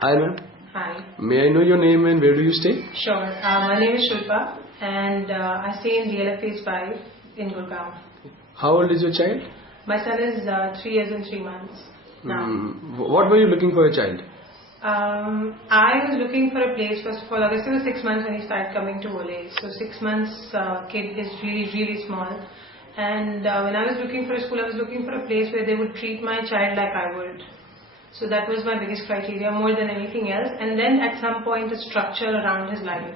Hi ma'am. Hi. May I know your name and where do you stay? Sure. My name is Shilpa and I stay in DLF Phase 5 in Gurgaon. How old is your child? My son is 3 years and 3 months now. What were you looking for a child? I was looking for a place, first of all, August was 6 months when he started coming to Ole. So 6 months kid is really small. And when I was looking for a school, I was looking for a place where they would treat my child like I would. So that was my biggest criteria more than anything else. And then at some point a structure around his life.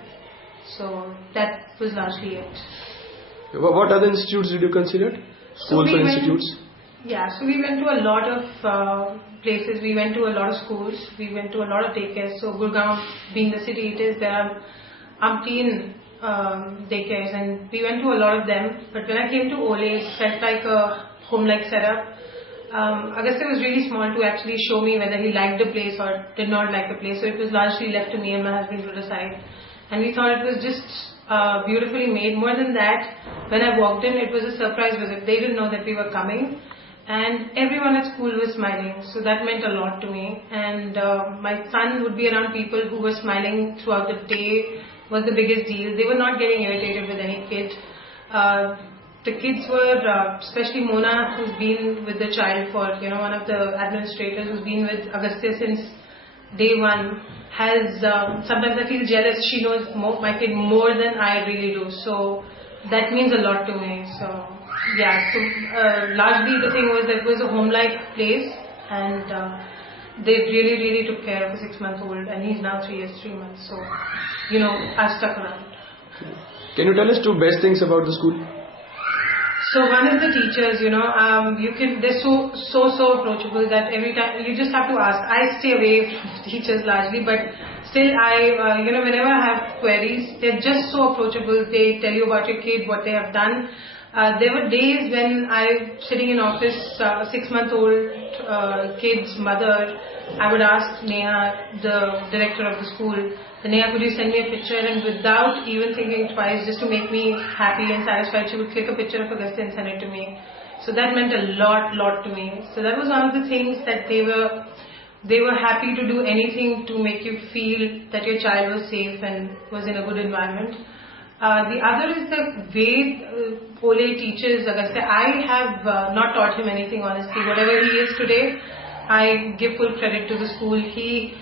So that was largely it. What other institutes did you consider? Schools or institutes? Yeah, so we went to a lot of places. We went to a lot of schools. We went to a lot of daycares. So Gurgaon being the city it is, there are umpteen daycares and we went to a lot of them. But when I came to Ole, it felt like a home-like setup. Agastya was really small to actually show me whether he liked the place or did not like the place. So it was largely left to me and my husband to decide. And we thought it was just beautifully made. More than that, when I walked in, it was a surprise visit. They didn't know that we were coming. And everyone at school was smiling. So that meant a lot to me. And my son would be around people who were smiling throughout the day was the biggest deal. They were not getting irritated with any kid. The kids were, especially Mona, who's been with the child for, one of the administrators who's been with Agastya since day one, has, sometimes I feel jealous. She knows my kid more than I really do. So that means a lot to me. So yeah, so largely the thing was that it was a home-like place and they really took care of a 6-month-old and he's now 3 years, 3 months. So, I've stuck around. Can you tell us 2 best things about the school? So one is the teachers, they're so approachable that every time you just have to ask. I stay away from teachers largely, but still whenever I have queries, they're just so approachable. They tell you about your kid, what they have done. There were days when I'm sitting in office, 6-month-old kid's mother, I would ask Neha, the director of the school, Neha, could you send me a picture? And without even thinking twice, just to make me happy and satisfied, she would click a picture of Agastya and send it to me. So that meant a lot to me. So that was one of the things that they were happy to do anything to make you feel that your child was safe and was in a good environment. The other is the way Ole teaches Agastya. I have not taught him anything, honestly. Whatever he is today, I give full credit to the school. He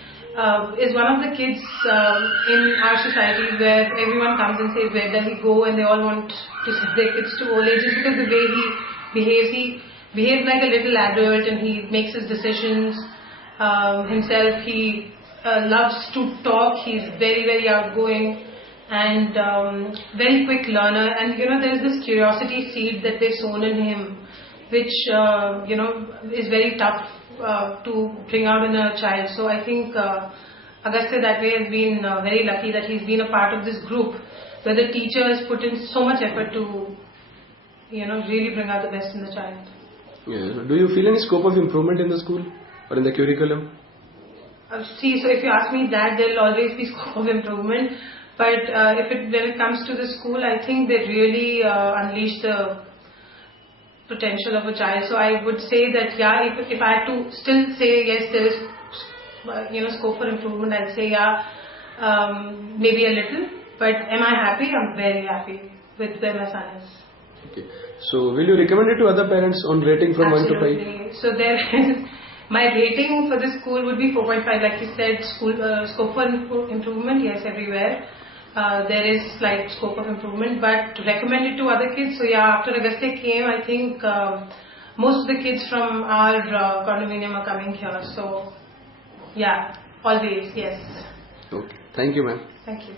is one of the kids in our society where everyone comes and says, where does he go? And they all want to send their kids to Ole just because the way he behaves. He behaves like a little adult and he makes his decisions himself. He loves to talk. He's very outgoing and very quick learner. And there's this curiosity seed that they've sown in him, which is very tough to bring out in a child. So I think Agastya that way has been very lucky that he's been a part of this group where the teachers put in so much effort to really bring out the best in the child. Yeah. Do you feel any scope of improvement in the school or in the curriculum? So if you ask me that, there'll always be scope of improvement. But when it comes to the school, I think they really unleash the potential of a child. So I would say that if I had to still say yes, there is scope for improvement, I'd say maybe a little. But am I happy? I'm very happy with where my son is. Okay. So will you recommend it to other parents on rating from Absolutely. 1 to 5? So there is my rating for the school would be 4.5. Like you said, scope for improvement, yes, everywhere. There is slight scope of improvement, but recommend it to other kids. So after Agastya came, I think most of the kids from our condominium are coming here. So always, yes. Okay. Thank you, ma'am. Thank you.